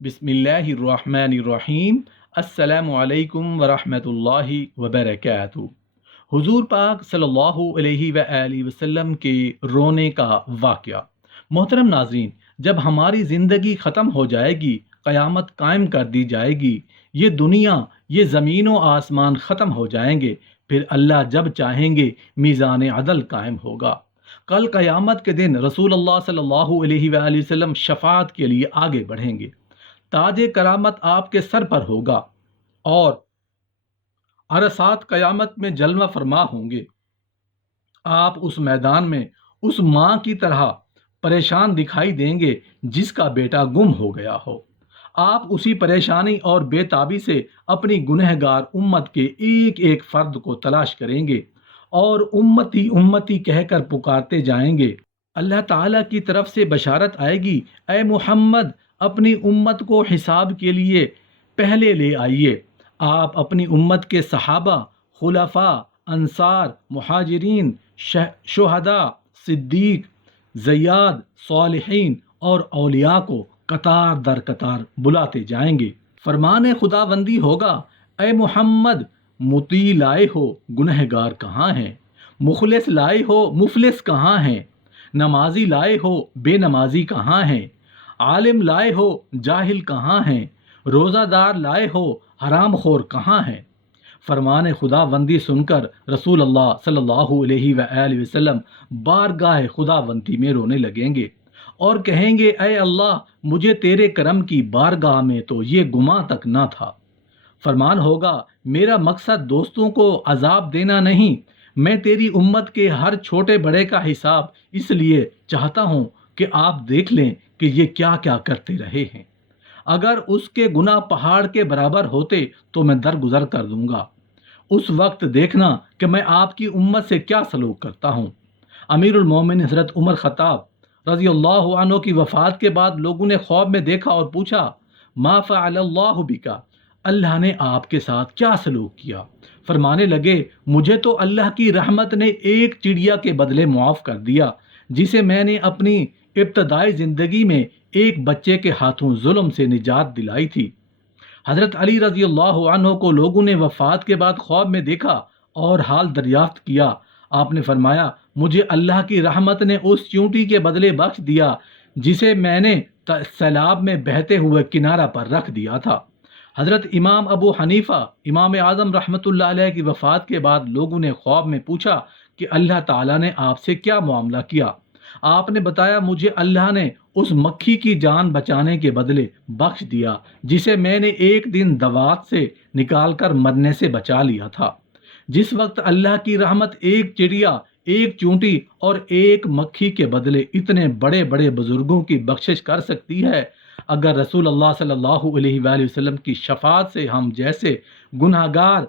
बिस्मिल्लाहिर्रहमानिर्रहीम। अस्सलामु अलैकुम वरहमतुल्लाहि वबरकातुहू। हुजूर पाक सल्लल्लाहु अलैहि वआलिहि वसल्लम के रोने का वाक़या। मोहतरम नाज़रीन, जब हमारी ज़िंदगी ख़त्म हो जाएगी, क़यामत कायम कर दी जाएगी, ये दुनिया, ये ज़मीन व आसमान ख़त्म हो जाएंगे, फिर अल्लाह जब चाहेंगे मीज़ान अदल कायम होगा। कल क़यामत के दिन रसूलुल्लाह सल्लल्लाहु अलैहि वआलिहि वसल्लम शफ़ाअत के लिए आगे बढ़ेंगे। ताज करामत आपके सर पर होगा और अरसात क़यामत में जलवा फरमा होंगे। आप उस मैदान में उस माँ की तरह परेशान दिखाई देंगे जिसका बेटा गुम हो गया हो। आप उसी परेशानी और बेताबी से अपनी गुनहगार उम्मत के एक एक फर्द को तलाश करेंगे और उम्मती उम्मती कहकर पुकारते जाएंगे। अल्लाह ताला की तरफ से बशारत आएगी, ए मुहम्मद, अपनी उम्मत को हिसाब के लिए पहले ले आइए। आप अपनी उम्मत के सहाबा, खुलफा, अंसार, मुहाजिरीन, शुहदा, सिद्दीक, ज़ियाद, सालिहीन और औलिया को कतार दर कतार बुलाते जाएंगे। फरमान खुदाबंदी होगा, ए मुहम्मद, मुती लाए हो, गुनहगार कहाँ हैं? मुखलिस लाए हो, मुफलिस कहाँ हैं? नमाजी लाए हो, बेनमाजी कहाँ हैं? आलिम लाए हो, जाहिल कहाँ हैं? रोज़ादार लाए हो, हराम खोर कहाँ हैं? फरमान खुदाबंदी सुनकर रसूल अल्लाह सल्लल्लाहु अलैहि वसल्लम बारगाह खुदाबंदी में रोने लगेंगे और कहेंगे, ऐ अल्लाह, मुझे तेरे करम की बारगाह में तो ये गुमा तक ना था। फरमान होगा, मेरा मकसद दोस्तों को अजाब देना नहीं, मैं तेरी उम्मत के हर छोटे बड़े का हिसाब इसलिए चाहता हूँ कि आप देख लें कि ये क्या क्या करते रहे हैं। अगर उसके गुनाह पहाड़ के बराबर होते तो मैं दरगुजर कर दूंगा। उस वक्त देखना कि मैं आपकी उम्मत से क्या सलूक करता हूँ। अमीरुल मोमिन हज़रत उमर ख़त्ताब रज़ी अल्लाहु अन्हु की वफ़ात के बाद लोगों ने ख्वाब में देखा और पूछा, मा फ़अलल्लाहु बिका, अल्लाह ने आपके साथ क्या सलूक किया? फरमाने लगे, मुझे तो अल्लाह की रहमत ने एक चिड़िया के बदले मुआफ़ कर दिया, जिसे मैंने अपनी इब्तदाई ज़िंदगी में एक बच्चे के हाथों जुल्म से निजात दिलाई थी। हज़रत अली रज़ी अल्लाहु अन्हु को लोगों ने वफ़ात के बाद ख्वाब में देखा और हाल दरियाफ्त किया। आपने फरमाया, मुझे अल्लाह की रहमत ने उस चींटी के बदले बख्श दिया जिसे मैंने सैलाब में बहते हुए किनारा पर रख दिया था। हज़रत इमाम अबू हनीफ़ा इमाम आज़म रहमतुल्लाह अलैह की वफ़ात के बाद लोगों ने ख्वाब में पूछा कि अल्लाह ताला ने आपसे क्या मामला किया? आपने बताया, मुझे अल्लाह ने उस मक्खी की जान बचाने के बदले बख्श दिया जिसे मैंने एक दिन दवात से निकाल कर मरने से बचा लिया था। जिस वक्त अल्लाह की रहमत एक चिड़िया, एक चूंटी और एक मक्खी के बदले इतने बड़े बड़े बुजुर्गों की बख्शिश कर सकती है, अगर रसूल अल्लाह सल्लल्लाहु अलैहि वसल्लम की शफात से हम जैसे गुनाहगार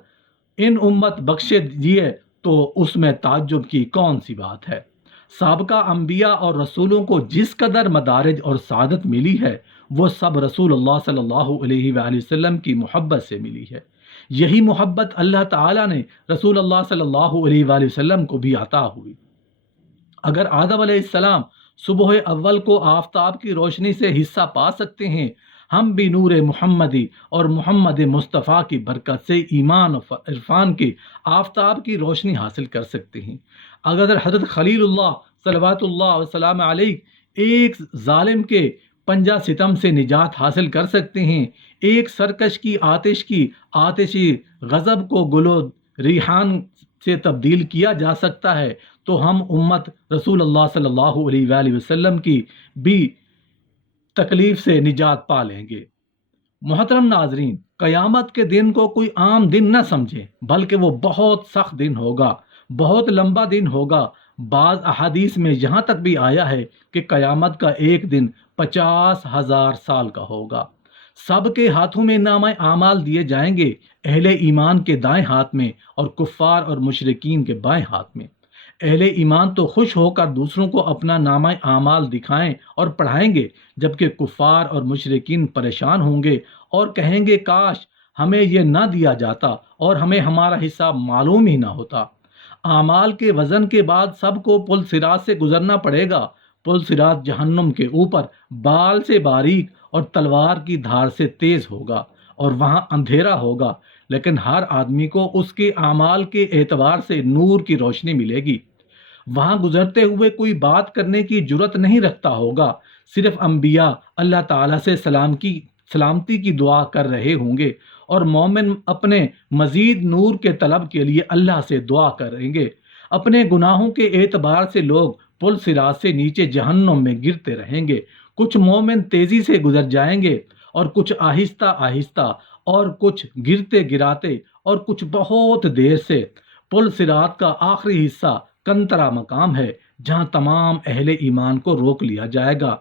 इन उम्मत बख्शे दिए तो उसमें ताज्जुब की कौन सी बात है। साबका अंबिया और रसूलों को जिस कदर मदारिज और सादत मिली है, वो सब रसूलुल्लाह सल्लल्लाहु अलैहि वसल्लम की मोहब्बत से मिली है। यही मोहब्बत अल्लाह ताला ने रसूलुल्लाह सल्लल्लाहु अलैहि वसल्लम को भी अता हुई। अगर आदम अलैहिस्सलाम सुबह अव्वल को आफताब की रोशनी से हिस्सा पा सकते हैं, हम भी नूर मुहम्मदी और मोहम्मद मुस्तफ़ा की बरकत से ईमान और इरफान के आफताब की रोशनी हासिल कर सकते हैं। अगर हज़रत खलीलुल्लाह सल्लल्लाहु वसल्लम अलैहि एक जालिम के पंजा सितम से निजात हासिल कर सकते हैं, एक सरकश की आतिशी गज़ब को गुलो रिहान से तब्दील किया जा सकता है, तो हम उम्मत रसूलुल्लाह सल्लल्लाहु अलैहि वसल्लम की भी तकलीफ से निजात पा लेंगे। मोहतरम नाजरीन, क़यामत के दिन को कोई आम दिन न समझें, बल्कि वो बहुत सख्त दिन होगा, बहुत लंबा दिन होगा। बाज़ अहादीस में यहाँ तक भी आया है कि क़यामत का एक दिन 50,000 साल का होगा। सबके हाथों में नामा आमाल दिए जाएंगे, अहले ईमान के दाएं हाथ में और कुफ़ार और मुशरिकीन के बाएं हाथ में। अहले ईमान तो खुश होकर दूसरों को अपना नामा आमाल दिखाएं और पढ़ाएंगे, जबकि कुफ़ार और मुशरिकीन परेशान होंगे और कहेंगे, काश हमें यह ना दिया जाता और हमें हमारा हिस्सा मालूम ही ना होता। आमाल के वज़न के बाद सबको पुल सिरात से गुजरना पड़ेगा। پل صراط جہنم کے اوپر بال سے باریک اور تلوار کی دھار سے تیز ہوگا، اور وہاں اندھیرا ہوگا، لیکن ہر آدمی کو اس کے اعمال کے اعتبار سے نور کی روشنی ملے گی۔ وہاں گزرتے ہوئے کوئی بات کرنے کی جرت نہیں رکھتا ہوگا، صرف انبیاء اللہ تعالیٰ سے سلامتی کی دعا کر رہے ہوں گے، اور مومن اپنے مزید نور کے طلب کے لیے اللہ سے دعا کریں گے۔ اپنے گناہوں کے اعتبار سے لوگ پل صراط سے نیچے جہنم میں گرتے رہیں گے۔ کچھ مومن تیزی سے گزر جائیں گے، اور کچھ آہستہ آہستہ، اور کچھ گرتے گراتے، اور کچھ بہت دیر سے۔ پل صراط کا آخری حصہ کنترا مقام ہے، جہاں تمام اہل ایمان کو روک لیا جائے گا۔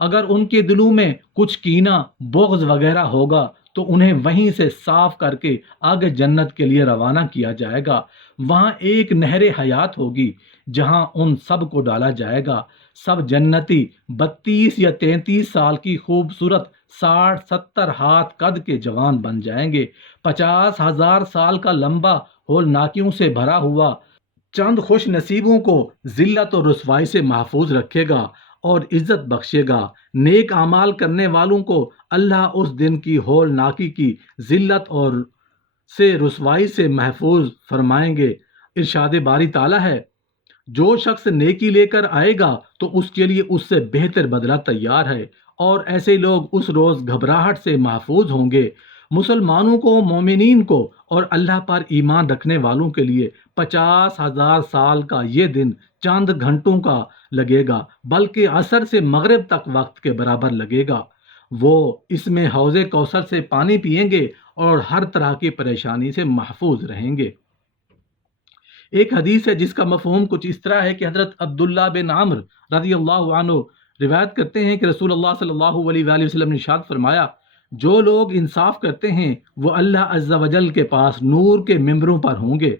اگر ان کے دلوں میں کچھ کینہ، بغض وغیرہ ہوگا تو انہیں وہیں سے صاف کر کے آگے جنت کے لیے روانہ کیا جائے گا۔ وہاں ایک نہر حیات ہوگی جہاں ان سب کو ڈالا جائے گا۔ سب جنتی 32 یا 33 سال کی خوبصورت 60-70 ہاتھ قد کے جوان بن جائیں گے۔ 50,000 سال کا لمبا ہولناکیوں سے بھرا ہوا چند خوش نصیبوں کو ذلت و رسوائی سے محفوظ رکھے گا اور عزت بخشے گا۔ نیک اعمال کرنے والوں کو اللہ اس دن کی ہولناکی کی ذلت اور سے رسوائی سے محفوظ فرمائیں گے۔ ارشاد باری تعالیٰ ہے، جو شخص نیکی لے کر آئے گا تو اس کے لیے اس سے بہتر بدلہ تیار ہے، اور ایسے لوگ اس روز گھبراہٹ سے محفوظ ہوں گے۔ مسلمانوں کو، مومنین کو اور اللہ پر ایمان رکھنے والوں کے لیے 50,000 سال کا یہ دن چند گھنٹوں کا لگے گا، بلکہ عصر سے مغرب تک وقت کے برابر لگے گا۔ وہ اس میں حوض کوثر سے پانی پئیں گے اور ہر طرح کی پریشانی سے محفوظ رہیں گے۔ ایک حدیث ہے جس کا مفہوم کچھ اس طرح ہے کہ حضرت عبداللہ بن عمر رضی اللہ عنہ روایت کرتے ہیں کہ رسول اللہ صلی اللہ علیہ وآلہ وسلم نے ارشاد فرمایا، جو لوگ انصاف کرتے ہیں وہ اللہ عز و جل کے پاس نور کے ممبروں پر ہوں گے،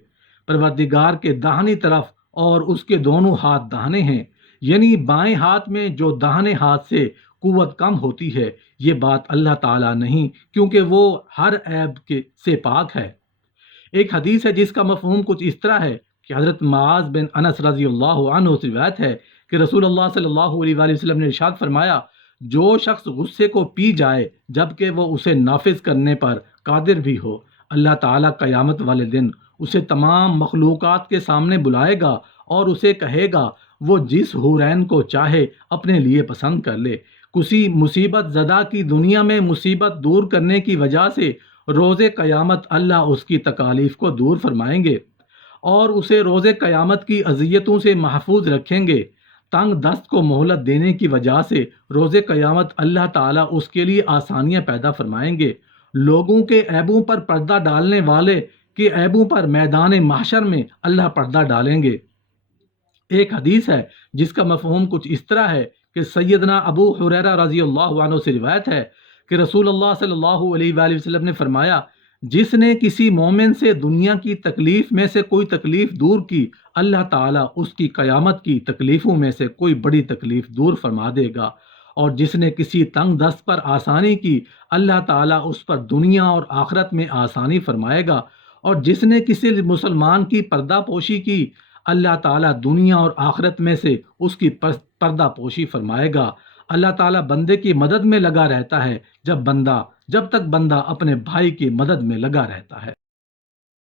پروردگار کے داہنی طرف، اور اس کے دونوں ہاتھ داہنے ہیں، یعنی بائیں ہاتھ میں جو داہنے ہاتھ سے قوت کم ہوتی ہے، یہ بات اللہ تعالیٰ نہیں، کیونکہ وہ ہر عیب سے پاک ہے۔ ایک حدیث ہے جس کا مفہوم کچھ اس طرح ہے کہ حضرت معاذ بن انس رضی اللہ عنہ سے روایت ہے کہ رسول اللہ صلی اللہ علیہ وآلہ وسلم نے ارشاد فرمایا، جو شخص غصے کو پی جائے جبکہ وہ اسے نافذ کرنے پر قادر بھی ہو، اللہ تعالیٰ قیامت والے دن اسے تمام مخلوقات کے سامنے بلائے گا اور اسے کہے گا وہ جس حورین کو چاہے اپنے لیے پسند کر لے۔ کسی مصیبت زدہ کی دنیا میں مصیبت دور کرنے کی وجہ سے روز قیامت اللہ اس کی تکالیف کو دور فرمائیں گے اور اسے روز قیامت کی اذیتوں سے محفوظ رکھیں گے۔ تنگ دست کو مہلت دینے کی وجہ سے روز قیامت اللہ تعالیٰ اس کے لیے آسانیاں پیدا فرمائیں گے۔ لوگوں کے عیبوں پر پردہ ڈالنے والے کے عیبوں پر میدان محشر میں اللہ پردہ ڈالیں گے۔ ایک حدیث ہے جس کا مفہوم کچھ اس طرح ہے کہ سیدنا ابو ہریرہ رضی اللہ عنہ سے روایت ہے کہ رسول اللہ صلی اللہ علیہ وآلہ وسلم نے فرمایا، جس نے کسی مومن سے دنیا کی تکلیف میں سے کوئی تکلیف دور کی، اللہ تعالیٰ اس کی قیامت کی تکلیفوں میں سے کوئی بڑی تکلیف دور فرما دے گا، اور جس نے کسی تنگ دست پر آسانی کی، اللہ تعالیٰ اس پر دنیا اور آخرت میں آسانی فرمائے گا، اور جس نے کسی مسلمان کی پردہ پوشی کی، اللہ تعالیٰ دنیا اور آخرت میں سے اس کی پردہ پوشی فرمائے گا۔ اللہ تعالیٰ بندے کی مدد میں لگا رہتا ہے جب تک بندہ اپنے بھائی کی مدد میں لگا رہتا ہے۔